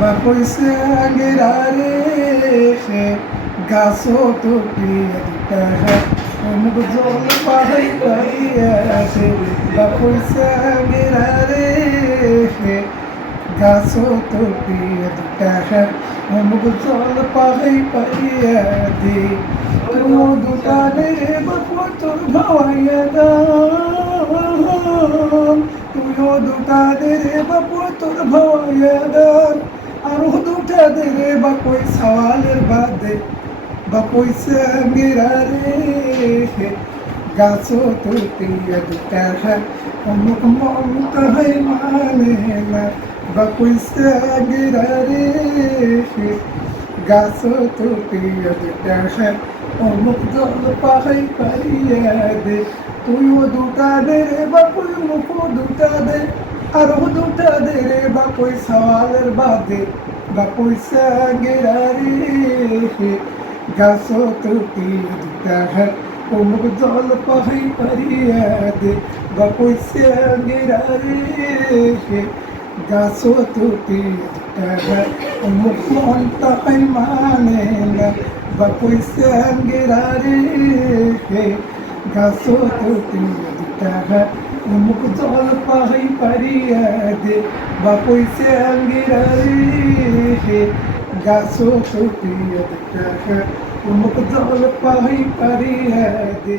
বাপইছে গেরারে সে গাছো তো পিয়া অমুক জল পাহাই পাইয়াছে বাপইছে গেরারে সে গাছো তো পিয়া অমুক জল পাহাই পাইয়া দে তুমো দুটানে বাপ তোর ভাওয়াইয়া গান তুইও দুটা দে রে বাপু তোর ভাওয়াইয়া গান বাপুই সওয়ালের বাদে বাপুই সঙ্গেরা রে গাছো তোর পিয়া দুটা অমুক মমত হয় মানে না বাপুই সঙ্গেরা রে গাছো তো পিয়া দুটা অমুক জল পাহাই পাইয়া দে তুইও দুটা দে রে বাপুই মুখ দুটা দে আরও দুটা দে রে বাপুই সওয়ালের বাদে বাপুই সঙ্গেরা রে গাছো তো পিয়া দুটা অমুক জল পাহাই পাইয়া দে বাপুই সঙ্গেরা রে গাছো তো পিয়া অমুক মনটা মানে না বাপুই সঙ্গেরা রে গাছো তো অমুক জল পাহাই পারিয়া দে বাপুই সঙ্গেরা রে গাছো তো পিয়া অমুক জল পাহাই পারিয়া দে